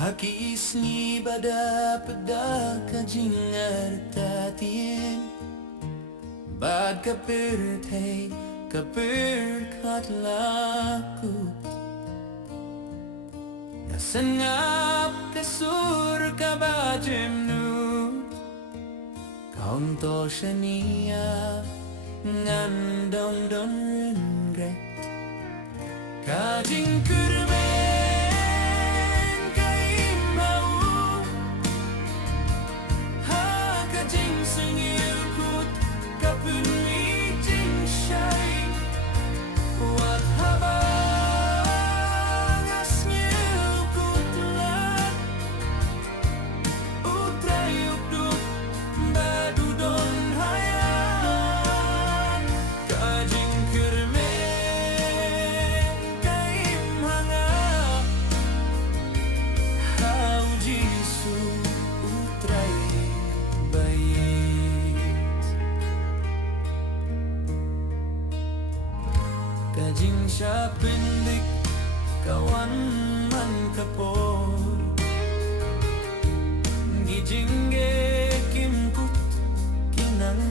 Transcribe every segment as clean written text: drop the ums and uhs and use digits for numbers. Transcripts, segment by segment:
Hakisni bada pada kajingar tatien Bad kapirte kapirkat laku Senap kesur kabajemnu Kaum to shania ngandong don regret Kajing kurmen kaim mau Ha kajing sengil kut kapun mi jing shai Wat haba Kajing siya pendik kawan man kapor Gijingge kimkut kinang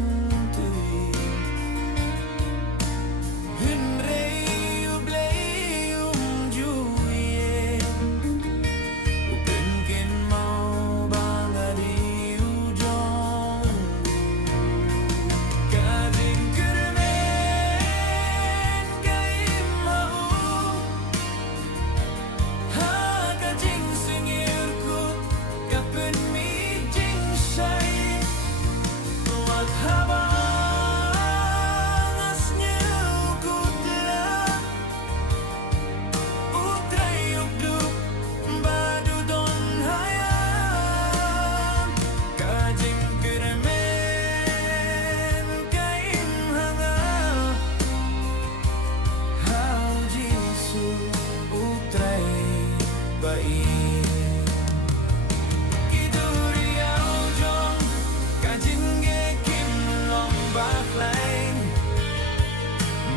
tui Hunrei ublei juye Upenkin mau bangari ujong Kajing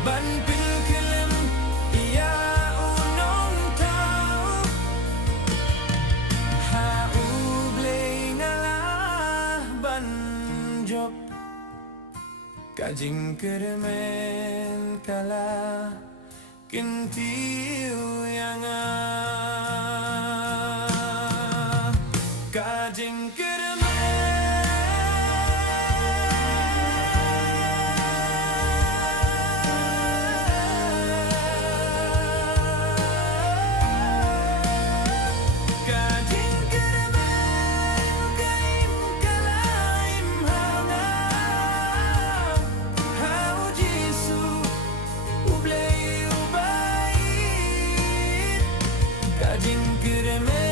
Ban pil kilim iya unong tau Ha ublei ngalah ban job Kajing keremen kalah kentiu yang Kajing Kajing keremen